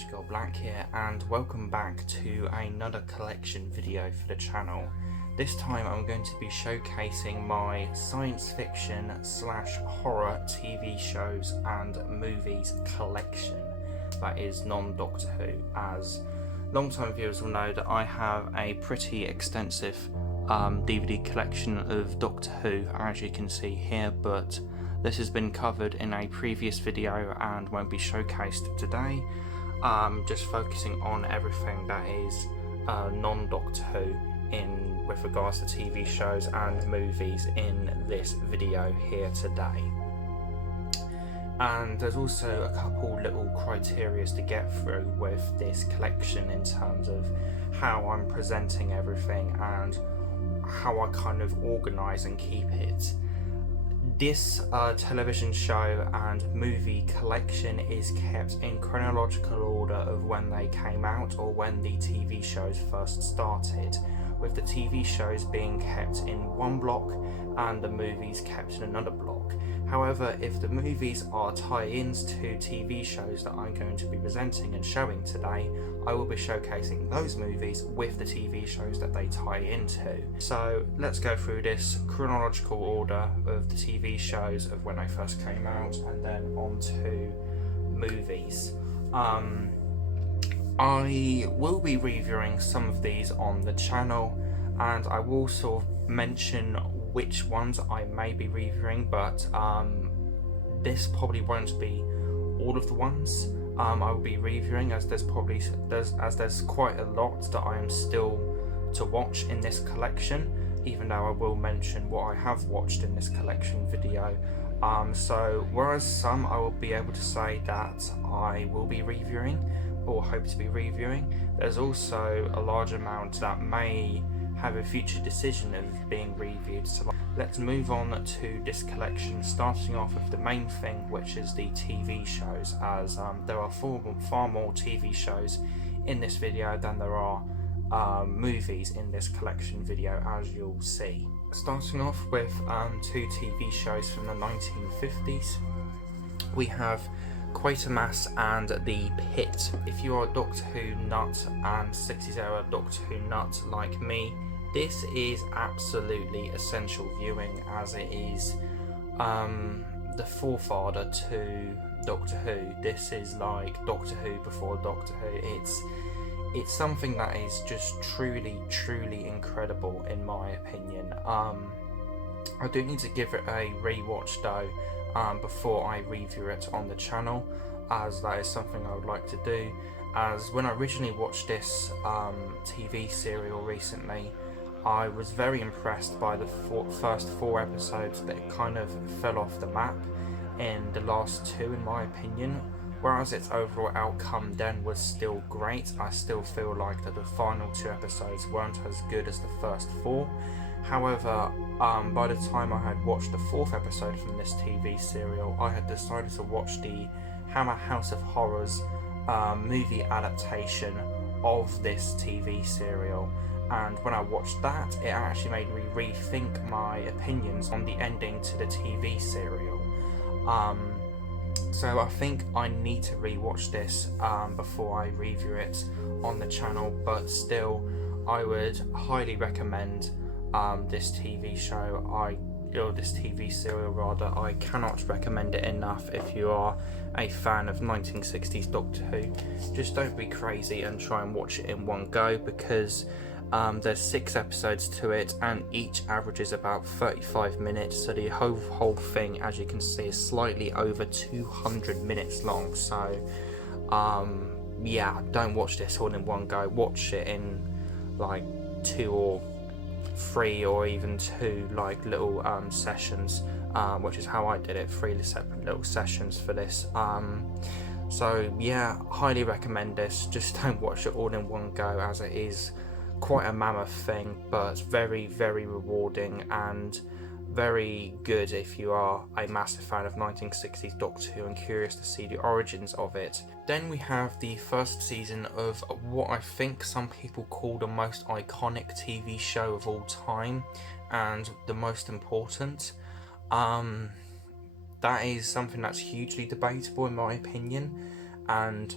Girl Black here, and welcome back to another collection video for the channel. This time I'm going to be showcasing my science fiction / horror TV shows and movies collection that is non-Doctor Who, as long-time viewers will know that I have a pretty extensive DVD collection of Doctor Who, as you can see here, but this has been covered in a previous video and won't be showcased today. Just focusing on everything that is non-Doctor Who with regards to TV shows and movies in this video here today. And there's also a couple little criteria to get through with this collection in terms of how I'm presenting everything and how I kind of organise and keep it. This television show and movie collection is kept in chronological order of when they came out or when the TV shows first started, with the TV shows being kept in one block and the movies kept in another block. However, if the movies are tie-ins to TV shows that I'm going to be presenting and showing today, I will be showcasing those movies with the TV shows that they tie into. So let's go through this chronological order of the TV shows of when they first came out and then on to movies. I will be reviewing some of these on the channel, and I will sort of mention which ones I may be reviewing, but this probably won't be all of the ones I will be reviewing, as there's quite a lot that I am still to watch in this collection, even though I will mention what I have watched in this collection video. So whereas some I will be able to say that I will be reviewing or hope to be reviewing, there's also a large amount that may have a future decision of being reviewed. So let's move on to this collection, starting off with the main thing, which is the TV shows, as there are far more TV shows in this video than there are movies in this collection video, as you'll see. Starting off with two TV shows from the 1950s, we have Quatermass and The Pit. If you are a Doctor Who nut and 60s era Doctor Who nut like me, this is absolutely essential viewing, as it is the forefather to Doctor Who. This is like Doctor Who before Doctor Who. It's something that is just truly incredible in my opinion. I do need to give it a rewatch though before I review it on the channel, as that is something I would like to do, as when I originally watched this TV serial recently, I was very impressed by the first 4 episodes, that it kind of fell off the map in the last 2 in my opinion, whereas its overall outcome then was still great. I still feel like that the final 2 episodes weren't as good as the first 4. However, by the time I had watched the 4th episode from this TV serial, I had decided to watch the Hammer House of Horrors movie adaptation of this TV serial. And when I watched that, it actually made me rethink my opinions on the ending to the TV serial. So I think I need to rewatch this before I review it on the channel, but still I would highly recommend this TV show, or this TV serial rather. I cannot recommend it enough if you are a fan of 1960s Doctor Who. Just don't be crazy and try and watch it in one go, because there's 6 episodes to it and each averages about 35 minutes, so the whole thing, as you can see, is slightly over 200 minutes long. So yeah, don't watch this all in one go. Watch it in like 2 or 3 or even 2 like little sessions, which is how I did it, 3 separate little sessions for this. So yeah, highly recommend this. Just don't watch it all in one go, as it is quite a mammoth thing, but very rewarding and very good if you are a massive fan of 1960s Doctor Who and curious to see the origins of it. Then we have the first season of what I think some people call the most iconic TV show of all time and the most important. That is something that's hugely debatable in my opinion, and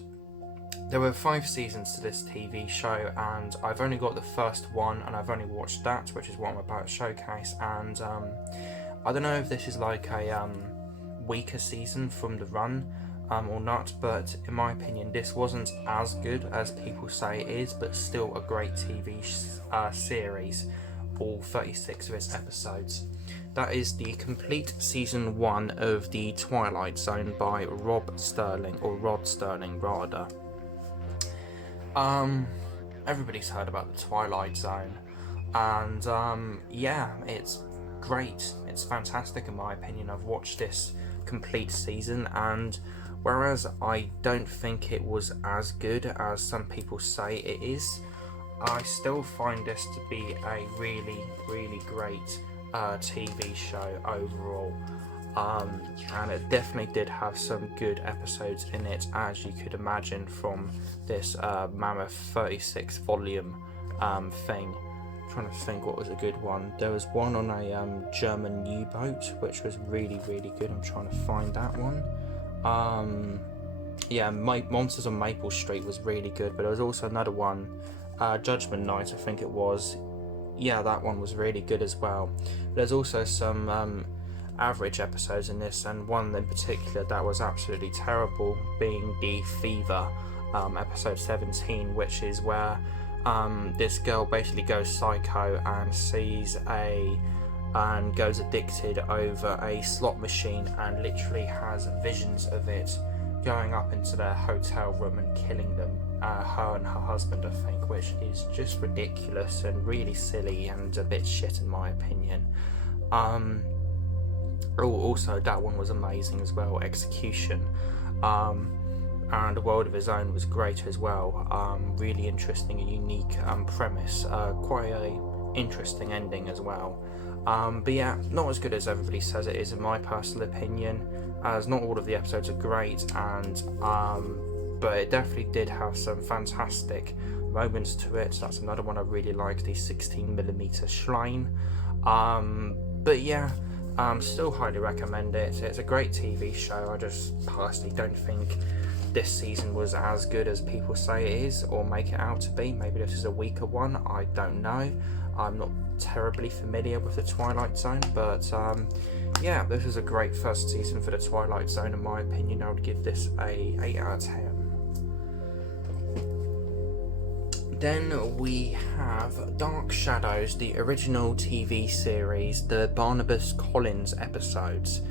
There were 5 seasons to this TV show, and I've only got the first one, and I've only watched that, which is what I'm about to showcase. And I don't know if this is like a weaker season from the run or not, but in my opinion, this wasn't as good as people say it is, but still a great TV series, all 36 of its episodes. That is the complete season 1 of The Twilight Zone by Rod Sterling rather. Everybody's heard about The Twilight Zone, and yeah, it's great. It's fantastic in my opinion. I've watched this complete season, and whereas I don't think it was as good as some people say it is, I still find this to be a really, really great TV show overall. And it definitely did have some good episodes in it, as you could imagine from this mammoth 36 volume thing. I'm trying to think what was a good one. There was one on a German U-boat, which was really, really good. I'm trying to find that one. Yeah, Monsters on Maple Street was really good, but there was also another one, Judgment Night, I think it was. Yeah, that one was really good as well. But there's also some average episodes in this, and one in particular that was absolutely terrible, being the Fever, episode 17, which is where this girl basically goes psycho and goes addicted over a slot machine, and literally has visions of it going up into their hotel room and killing them, her and her husband, I think, which is just ridiculous and really silly and a bit shit in my opinion. Also, that one was amazing as well, Execution, and A World of His Own was great as well. Really interesting and unique premise, quite a interesting ending as well. But yeah, not as good as everybody says it is in my personal opinion, as not all of the episodes are great, and but it definitely did have some fantastic moments to it. That's another one I really like, the 16mm Shrine. But yeah, still highly recommend it. It's a great TV show. I just personally don't think this season was as good as people say it is, or make it out to be. Maybe this is a weaker one, I don't know. I'm not terribly familiar with the Twilight Zone, but yeah, this is a great first season for the Twilight Zone in my opinion. I would give this a 8 out of 10. Then we have Dark Shadows, the original TV series, the Barnabas Collins episodes.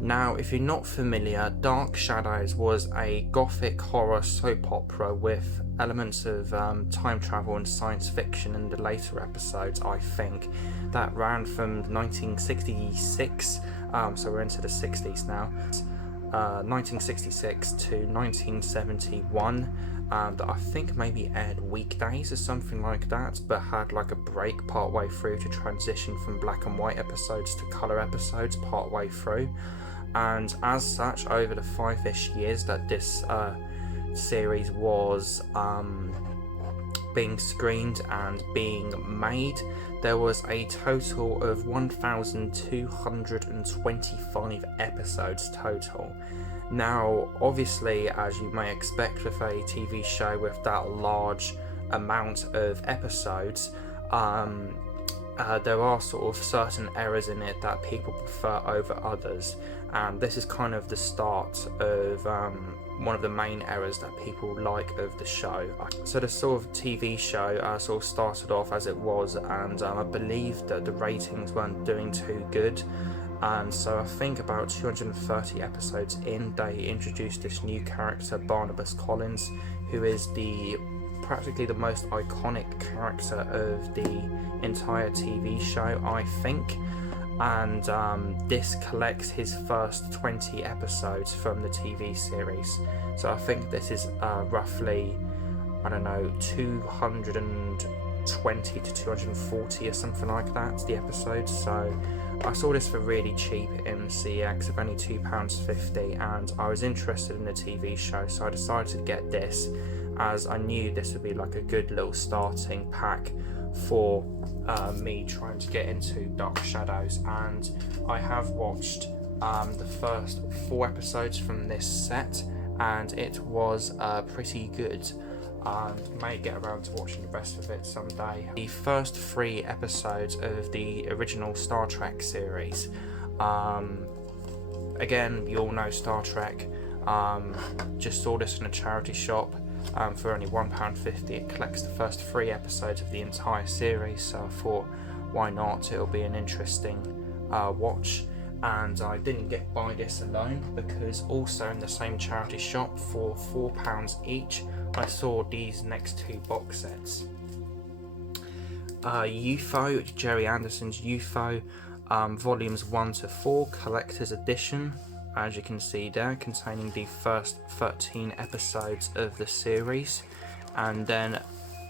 Now, if you're not familiar, Dark Shadows was a gothic horror soap opera with elements of time travel and science fiction in the later episodes, I think, that ran from 1966, so we're into the 60s now, 1966 to 1971, that I think maybe aired weekdays or something like that, but had like a break partway through to transition from black and white episodes to colour episodes partway through. And as such, over the 5-ish years that this series was being screened and being made, there was a total of 1,225 episodes total. Now, obviously, as you may expect with a TV show with that large amount of episodes, there are sort of certain errors in it that people prefer over others, and this is kind of the start of one of the main errors that people like of the show. So the sort of TV show sort of started off as it was, and I believe that the ratings weren't doing too good, and so I think about 230 episodes in, they introduced this new character, Barnabas Collins, who is practically the most iconic character of the entire TV show, I think. And this collects his first 20 episodes from the TV series. So I think this is roughly, I don't know, 220 to 240 or something like that, the episodes. So I saw this for really cheap in CX of only £2.50, and I was interested in the TV show, so I decided to get this, as I knew this would be like a good little starting pack for me trying to get into Dark Shadows. And I have watched the first 4 episodes from this set, and it was pretty good. May get around to watching the rest of it someday. The first 3 episodes of the original Star Trek series. Again, you all know Star Trek. Just saw this in a charity shop for only £1.50. It collects the first 3 episodes of the entire series, so I thought, why not? It'll be an interesting watch. And I didn't buy this alone, because also in the same charity shop for £4 each, I saw these next 2 box sets. UFO, Gerry Anderson's UFO, volumes 1 to 4, collector's edition, as you can see there, containing the first 13 episodes of the series. And then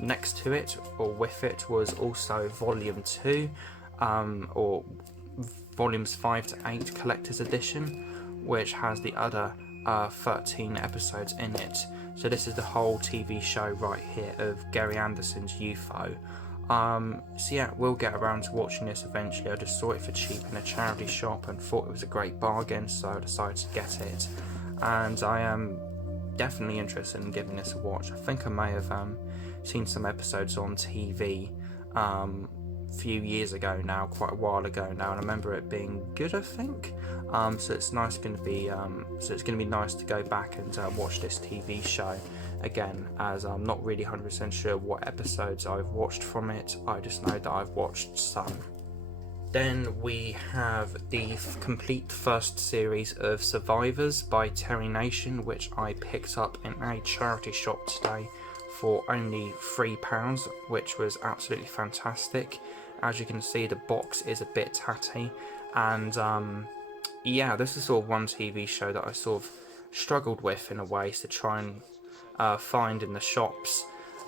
next to it, or with it, was also volume 2, or volumes 5 to 8 collector's edition, which has the other 13 episodes in it. So this is the whole TV show right here of Gerry Anderson's UFO. So yeah, we'll get around to watching this eventually. I just saw it for cheap in a charity shop and thought it was a great bargain, so I decided to get it. And I am definitely interested in giving this a watch. I think I may have seen some episodes on TV few years ago now, quite a while ago now, and I remember it being good, I think. So it's nice going to be nice to go back and watch this TV show again, as I'm not really 100% sure what episodes I've watched from it. I just know that I've watched some. Then we have the complete first series of Survivors by Terry Nation, which I picked up in a charity shop today for only £3, which was absolutely fantastic. As you can see, the box is a bit tatty, and yeah, this is sort of one TV show that I sort of struggled with in a way to try and find in the shops,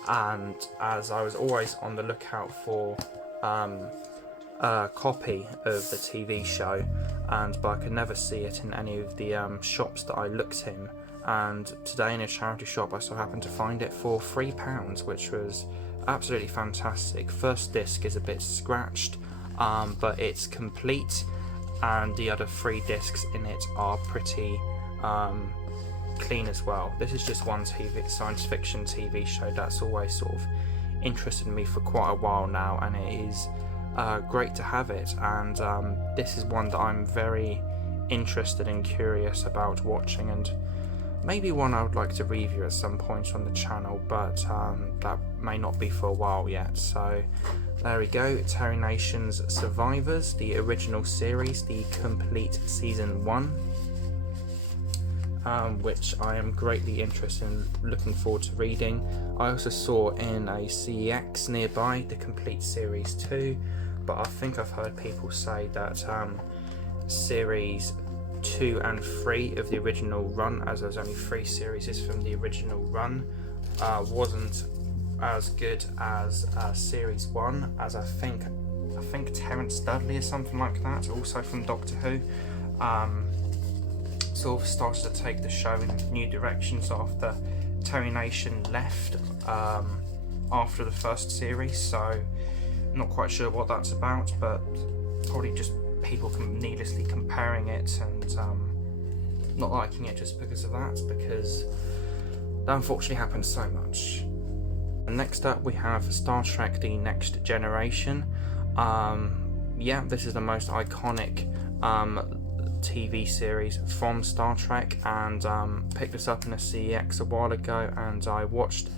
and as I was always on the lookout for a copy of the TV show, but I could never see it in any of the shops that I looked in. And today in a charity shop I so happened to find it for £3, which was absolutely fantastic. First disc is a bit scratched, but it's complete, and the other 3 discs in it are pretty clean as well. This is just one science fiction TV show that's always sort of interested me for quite a while now, and it is great to have it. And this is one that I'm very interested and curious about watching, and maybe one I would like to review at some point on the channel, but that may not be for a while yet. So there we go, Terry Nation's Survivors, the original series, the complete season 1, which I am greatly interested in, looking forward to reading. I also saw in a CEX nearby the complete series 2, but I think I've heard people say that series 2 and 3 of the original run, as there's only 3 series from the original run, wasn't as good as series 1, as I think Terence Dudley or something like that, also from Doctor Who, sort of started to take the show in new directions after Terry Nation left after the first series. So not quite sure what that's about, but probably just people needlessly comparing it and not liking it just because of that, because that unfortunately happens so much. And next up we have Star Trek The Next Generation. Yeah, this is the most iconic TV series from Star Trek, and picked this up in a CEX a while ago, and I watched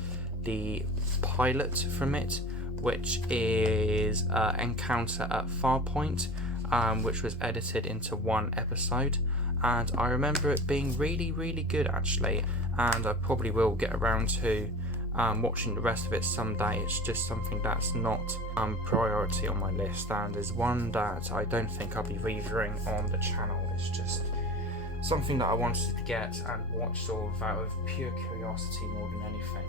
the pilot from it, which is Encounter at Farpoint, which was edited into 1 episode, and I remember it being really, really good actually, and I probably will get around to watching the rest of it someday. It's just something that's not priority on my list, and is one that I don't think I'll be reviewing on the channel. It's just something that I wanted to get and watch sort of out of pure curiosity more than anything.